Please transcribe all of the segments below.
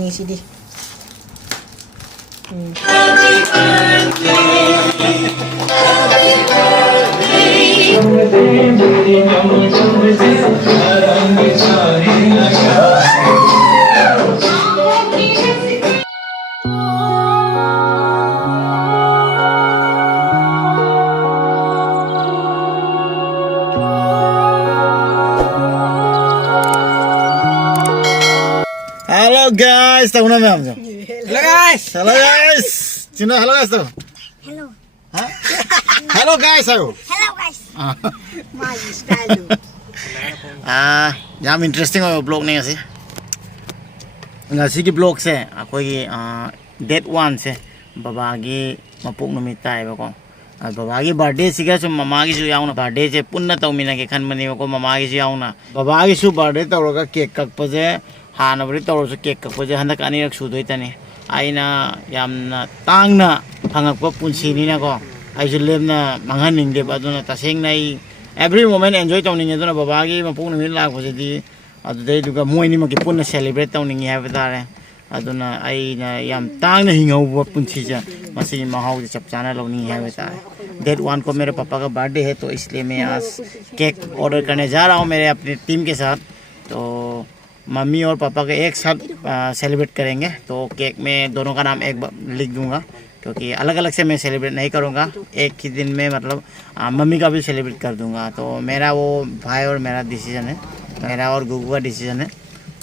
Knee Sidhi Hello guys, tahu nama apa? Hello guys Hello guys, Cina hello guys tahu? Hello. Hah? Hello guys tahu? Hello guys. My style Yang interesting oh blog ni sih. Nggak sih blog sih, aku ini date one sih, babagi mapuk Numit tay bako. Babagi birthday sih kan, cuma mama ki juga na birthday sih punna tahu mina ke kan mani bako mama ki juga na. Babagi su birthday tahu loga cake kak paje. Hana beri tahu so cake kakpo je hendak ani rak sudu itani. Aina yamna tangna hangap ko punsi ni na ko. Ai julem na manghaning de baduna taseng nai every moment enjoy tahu ni na babagi mapung Numit lag ko jadi adu dei duga moi ni maki punna celebrate tahu ni have tare. Aduna aina yam tangna hingau bo punsi ja masi mahau je chap chana lo ni have tare. Date one को मेरे पापा का birthday है तो इसलिए मैं आज cake order करने जा रहा हूँ मेरे अपनी टीम के साथ तो मम्मी और पापा के एक साथ सेलिब्रेट करेंगे तो केक में दोनों का नाम एक लिख दूंगा क्योंकि अलग अलग से मैं सेलिब्रेट नहीं करूंगा एक ही दिन में मतलब मम्मी का भी सेलिब्रेट कर दूंगा तो मेरा वो भाई और मेरा डिसीजन है मेरा और गुगू का डिसीजन है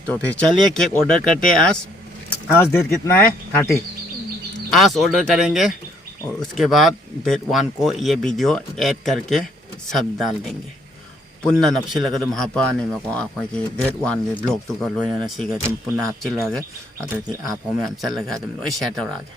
तो फिर चलिए केक ऑर्डर करते हैं आज डेट कितना है 30 आज ऑर्डर करेंगे और उसके बाद डेट 1 को ये वीडियो ऐड करके सब डाल देंगे पुन्ना नपसिलगा दम हापाने मको आखोय की डेट 1 के ब्लॉग तो लोइना ना सिगा तुम पुन्ना हापचिलागे अदि आप होमे हम चलगा तुम लोइ शेयर तौरागे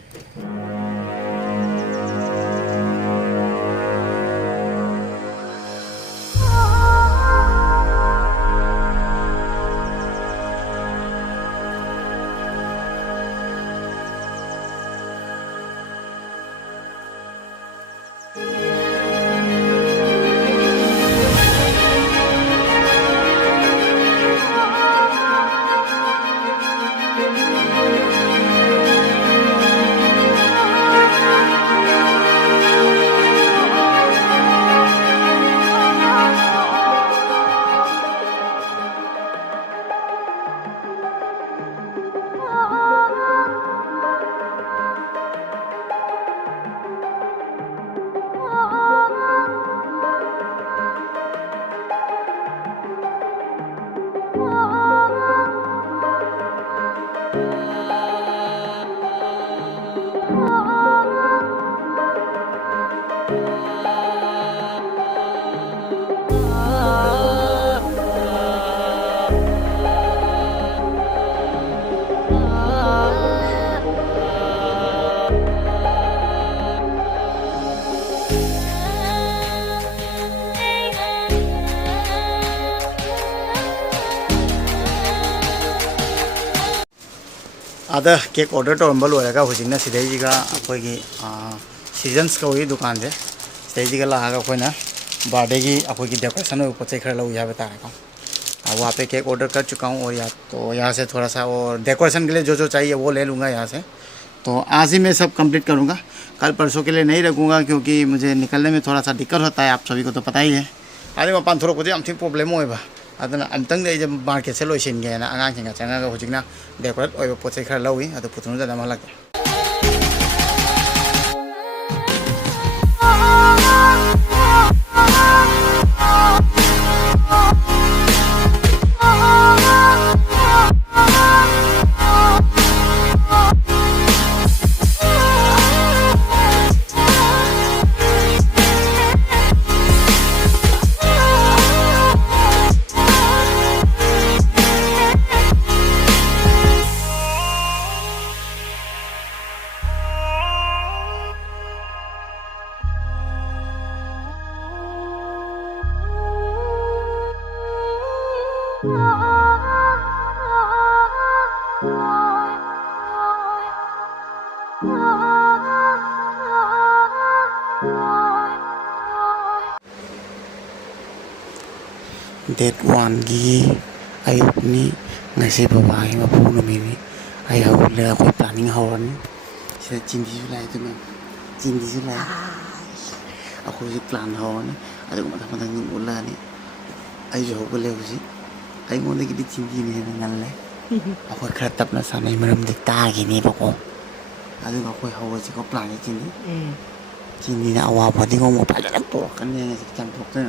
आधा केक ऑर्डर तौरब लोरगा हुजिंगना सिदैजिगा अखोगी सीजन्स कौई दुकान से सिदैजिगा लागा अखोइना बर्थडे की अखोगी डेकोरेशन हो पोचे खर लौ याबे तारेको वहाँ पे केक ऑर्डर कर चुका हूँ और यहाँ से थोड़ा सा और डेकोरेशन के लिए जो जो चाहिए वो ले लूँगा यहाँ से तो आज ही मैं सब कंप्लीट करूँगा कल परसों के लिए नहीं रखूँगा क्योंकि मुझे निकलने में थोड़ा सा दिक्कत होता है आप सभी को तो पता ही है अरे मपान थोड़ा कुछ हम प्रॉब्लम होगा अदना अमतंग जब मार्केट से लोइसिनगेना आगांसिंगा चंगागा हुजिकना डेकोरेट ओइबा पोचै खरा लौई अदु पुथुनु जाना मालक डेट 1 की अयुक्नी ngasi babae mapung Numit ai hau le ko planning hawan se chin di sulai tu me chin di sulai aku si plan hawan ada ko mata mata ngin ulla ni ai jo ko le usi ai ngon de chin di ni ngan le aku khara tap na sa nai maram de ta gi ni ba ko ada ko ko hawa si ko plan ni chin ni chin ni na awa pa di ko mo pa la to kan ne jam thok te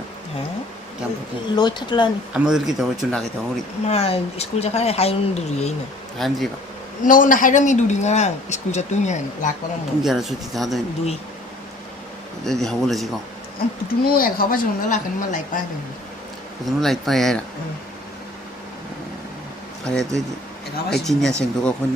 jam thok lôi thắt lên amul ki to chunda ki to ri mà schoolจะให้ดูดีเนี่ย han ji ba no naให้เรามีดูดีงั้น school จะตุ้งเนี่ยหลักก็แล้วหมด tum kya su ti ta de ดู de hawa le si ko อันตุ้งนู้นเขาว่าชนแล้วหลักกันมาหลายป้ายกัน ko no lai pa ya la pare tu ai chin ya seng to ko khon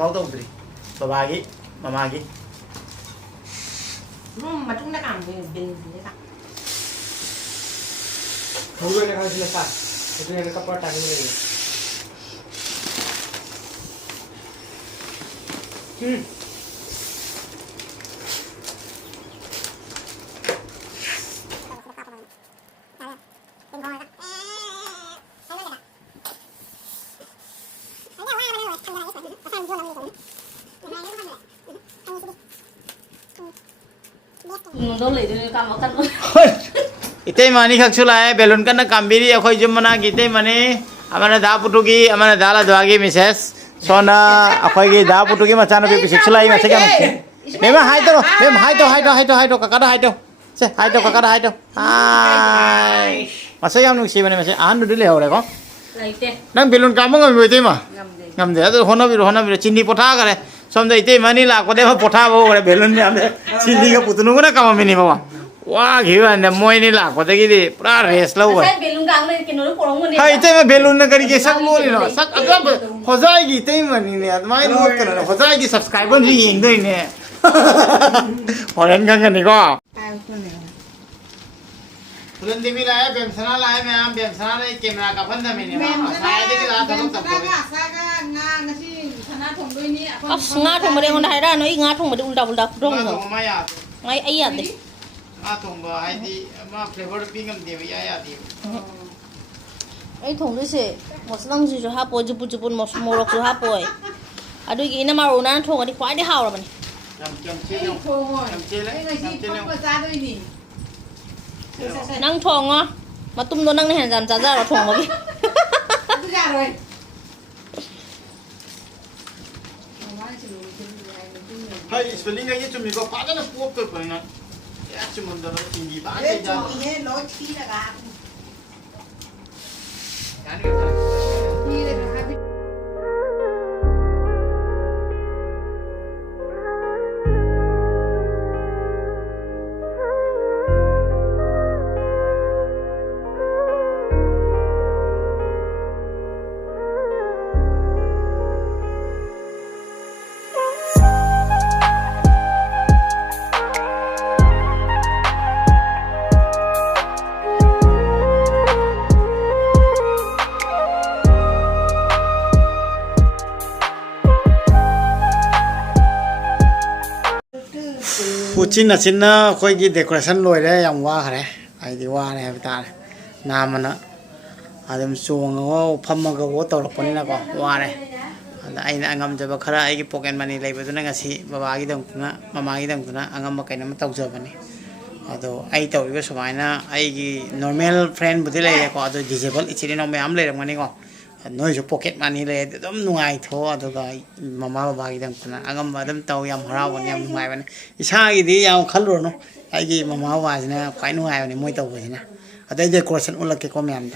mau tong tri babagi mamagi มาจุ้งได้กันเป็นนี่ค่ะ Huwag na kasi sila sa. Ito na nakaporta nila yun. Nó lấy được cả một cân Ite mani khak sulai belun kan kambiri akhoi jumana gite mani amana da putugi amana dala dwagi misses sona akhoi gi da putugi machana bi pisik sulai mase kam mema hai to kakada hai to se hai to kakada hai to hai mase kam nu si bane mase an dudile hore ko lấy tiền nang belun kam ngam bi te ma ngầm ngam đi de to hono bi chini potha kare somda ite mani la ko de potha bo kare belun ne amde chini ka putunu ko na kam mini ba wah gila nih moi ini lah kota gini pura res lah wah saya belum gang nih kena porong nih hai itu mah belum nak kari kesak lu ni lah sak apa hozai gitu mah ni nih admai lu kan lah hozai gitu subscriber ni Indo ini orang kan ni kok ตายคนไหน bulan TV lah ya bemsana lah ya memang bemsana ni kamera kapan dah ini saya ni lah terus tak boleh ซาก้างานนะที่คณะถงด้วยนี่ ngã thùng mà đây con này ra nó ngã thùng mà đi ulda rong Ngah rồi tu maya ngay ấy à đi ngah tu bah hai di mah flavor pingam dia ya ya dia ấy thùng đấy sẽ một lăng gì cho hấp bồi chụp một mồi cho hấp bồi à đôi khi nó mà rồi nó thùng đi khoái đi hao rồi mình năng thòng á mà tum nó năng này hẳn dàn ra là thòng rồi hay spelling cái chúng mình có phát nó buộc tôi phải nói chúng mình đó là gì bán cái gì nói chi là gà.ผู้ชินนะชินนะค่อยกี่เดคอเรชั่นรวยได้ยังว่าค่ะไอ้ที่ว่าเนี่ยพี่ตาน้ำมันนะอาจจะมันสูงว่าพัมมันก็ว่าตัวละคนนี้นะก็ว่าเลยไอ้เนี่ยงามจะบอกขราไอ้กี่โปรแกรมมันนี่เลยไปตัวนั้นก็สิบ้ากี่ดังตัวนะมากี่ดังตัวนะงามมาแค่นั้นมันต้องเจอมันนี่ಅದು ಐ ತೋ ಈಗ ಸುಮಾಯಿನ ಐಗಿ normal friend ಬುದಿಲೆ ಯಾಕೋ ಅದು disable ಇಚಿರಿ ನಾವು ma'am ಲೈ ರಮನಿಗೋ noise pocket money ಲೈ ಅದಮ್ ನುಂಗಾಯ್ತೋ ಅದುಗ ಮಮಾ ಬಾಗಿದಂತನ ಆಗಮ್ ಅದಮ್ ತಾವು ಯಾಮ್ ಹರಾವನಿ ಯಾಮ್ ನುಂಗಾಯ್ಬನಿ ಇಸಾಗಿದಿ ಯಾವ್ ಖಲ್ರೋನು ಐಗಿ ಮಮಾ ಬಾಜಿನ ಕ್ವಾಯ್ ನುಂಗಾಯ್ಬನಿ ಮೊಯ್ ತೌಬಜಿನ ಅದೈ ಡೆಕೋರೇಷನ್ ಉಲ್ಲಕ್ಕೆ ಕೊ ಮ್ಯಾಮ್ದ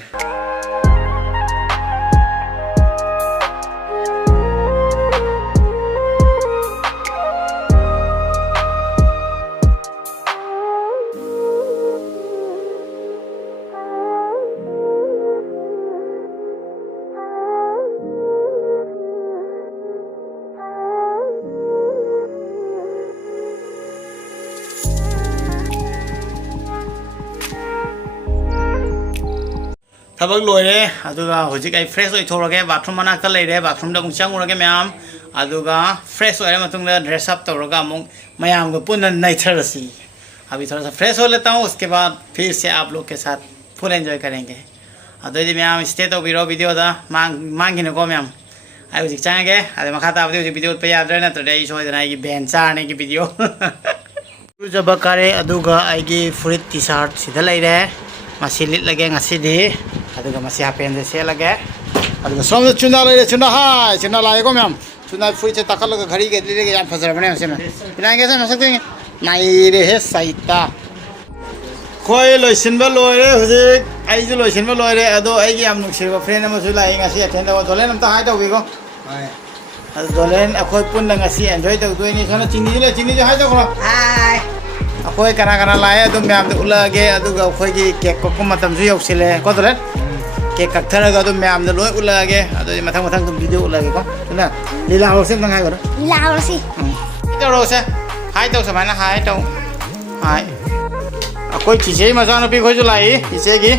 थबक लोरे अदुगा होजिक आई फ्रेश ओइ थोरगे बाथरूम मनाक लेरे बाथरूम दा मुंग चंगुरगे म्याम अदुगा फ्रेश ओरे मतुंग दा ड्रेस अप तौरगा मुंग मयाम को पुनः नैथरसी अभी थोड़ा सा फ्रेश हो लेता हूँ उसके बाद फिर से आप लोग के साथ फुल एंजॉय करेंगे अदुदी म्याम स्टे तो वीडियो वीडियो दा मांगिन को म्याम आई होजिक चंगे अदे मखाता अबदे होजिक वीडियो पे याद रहना तो दे सोय दना की बैन चारने की वीडियो जब करे अदुगा आईगी फ्रिट टी शर्ट सिदा लेरे मासी लिट लगे ngasiदी aduga masih hapen de selage aduga som chuna lai chuna hai chuna lai ko myam chuna fui che takal ga ghari ge dire ge yan phasar bane sem ina ge sem sakte nai re he saita khoi loisin ba loi re hoje ai ju loisin ba loi re ado ai ge am nuksir ba friend am su lai ngasi attend da dolen am ta hai da wi ko hai ado dolen akhoi pun da ngasi enjoy da doi ni sana chini je hai da ko hai akhoi kana kana lai ado myam de ulage aduga akhoi gi cake ko ko matam ju yoksile ko dolen केक कक्थरगा तो ma'am ने लोय उलागे अदो मथंग मथंग तुम video उलागे को सुना लीला house में हाय करो लीला हाउस तो रोसे हाय तो समाना हाय तो हाय कोई चीजे मजा न भी खोज लाई चीजे की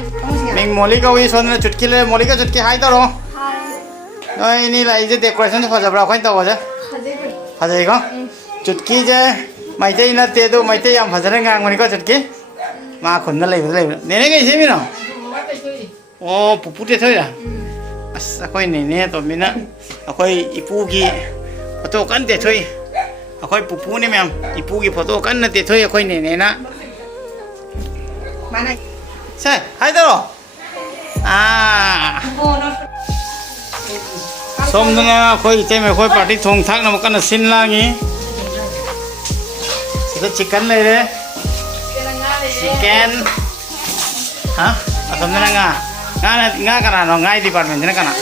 मिंग मोली का वी सोन चुटकी ले मोली का चुटकी हाय तो रो हाय ओय नी लाई जे डेकोरेशन फजा ब्रा खोइन तो होजा फजे को चुटकी जे माइते न ते दो माइते याम फजरे गांग मनी को चुटकी मा खुन न ले नेने के से मिनो oh pupu dia thôi à akoi nene to mina akoi ipu gi photo kan te thôi akoi pupu ni mem ipu gi photo kan na te thôi akoi nene na mana sai hai da ro som na akoi te me akoi party thong thak na kan sin la ngi sida chicken le re chicken ha asam na nga nga kana no ngai department na kana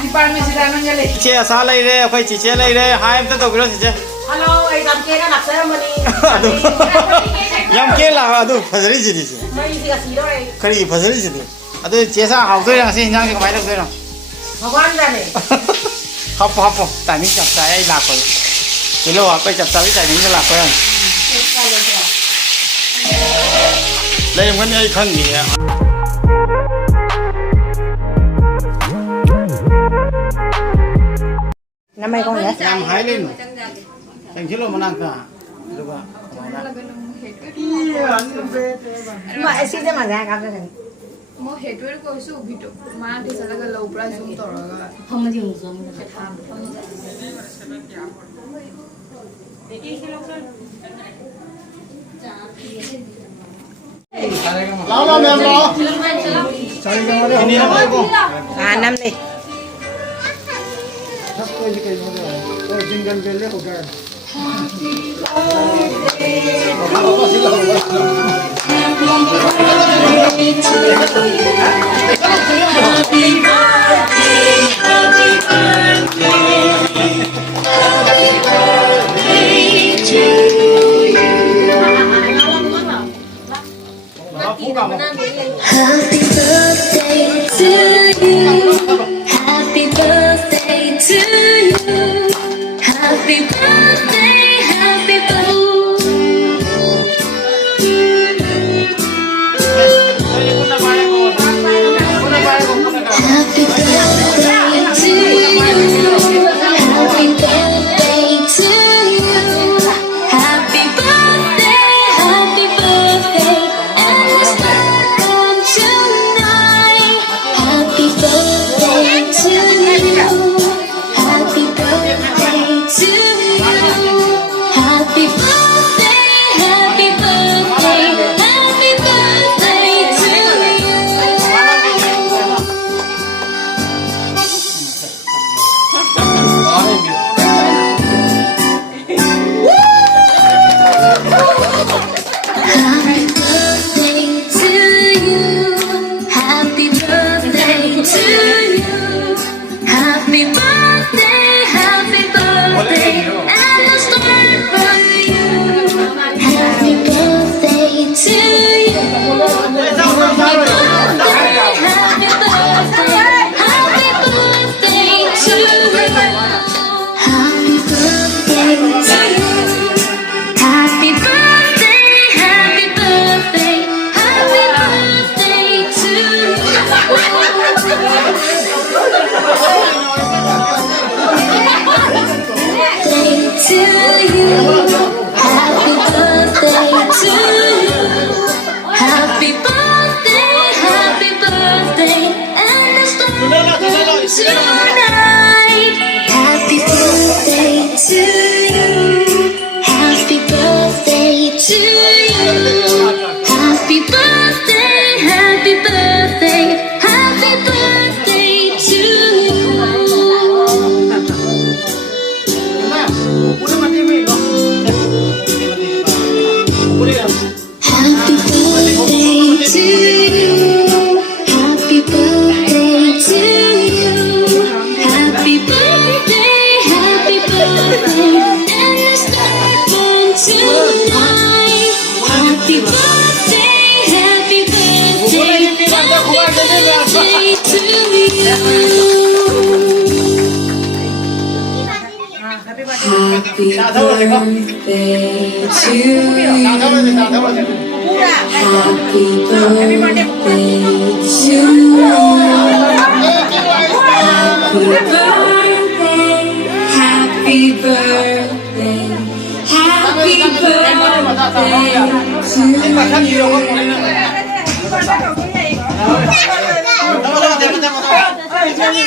department sida no nyale che asa lai re khoi chi che lai re hai am ta to biro che hello ai dam ke na laksa mani yam ke la adu phajari ji ji mai ji ga si do ai khari phajari ji adu che sa hau doi rang si nyang ke mai da doi rang bhagwan jane hap timing chap sa ai la ko kilo a pai chap sa wi timing la ko lai am kan ai khang ni năm nay con nhé làm hái lên thành chế lộ mà nàng cả được không mà em xin mà ra gặp cái mo headwear ko su bito ma de sala ga low price zoom to ra không có gì zoom cái tham Lao mềm lo. Ini apa itu? Enam nih. Jingle bell हो गया Happy birthday to you. Happy birthday to you. Happy birthday, happy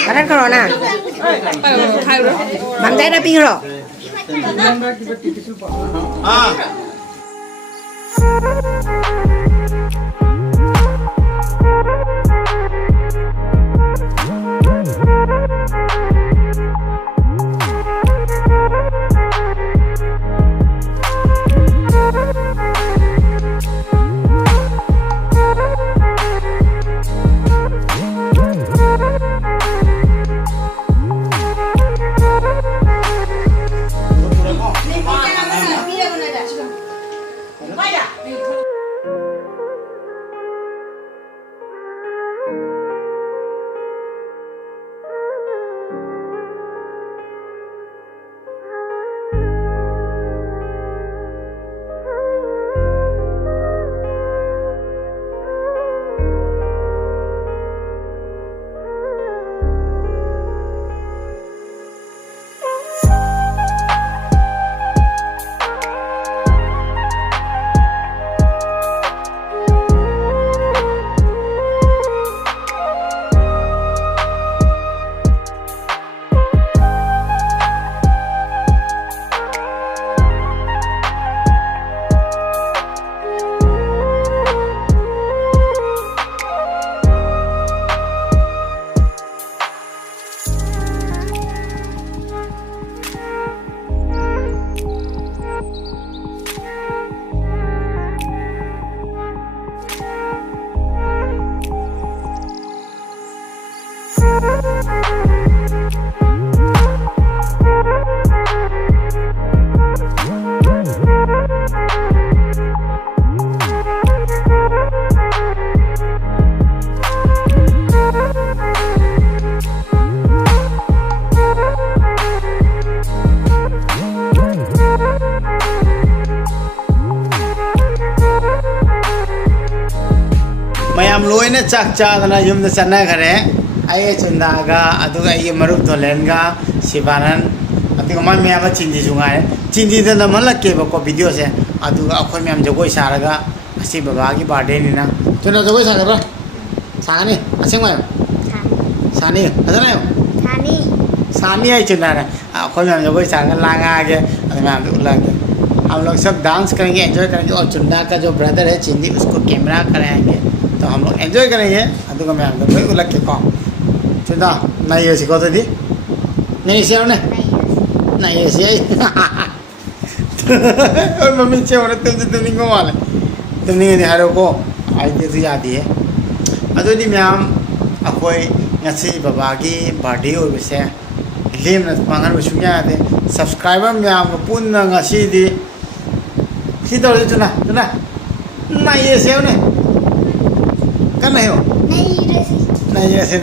Paran karo na. Bangkai na pingro. Ah. Ma'am लोने चाक चादना yum चना खरे आई चुंदागा अदुगा आई मरुप धोलेनगा शिवानन अदुगा मा ma'am चिंजी जुंगाय चिंजी the नमलके बको video से अदुगा अखोय ma'am जगोय सारगा असि बाबागी birthday निना चुना जगोय सागरा सानी असेंग मैम सानी अदना सानी आई चुना रे अखोय मैम जगोय सारगा लांगा आगे मैम उलागे हम लोग सब डांस करेंगे एंजॉय करेंगे और चुंदा का जो ब्रदर है चिंदी उसको कैमरा कराएंगे तो हम लोग एंजॉय करेंगे अदुगा मैम तो उलग के कॉम चुंदा नहीं ऐसी को तो दी नहीं से ने नहीं ऐसी आई और मम्मी से और तुम नहीं को वाले तुम नहीं हारो को आई दे तो याद है अदुदी मैम अखोई ngasi babagi birthday oibse lemna mangan busunya de subscriber myam ko punna ngasi di si to chuna na ye se ne kan nahi ho nahi resi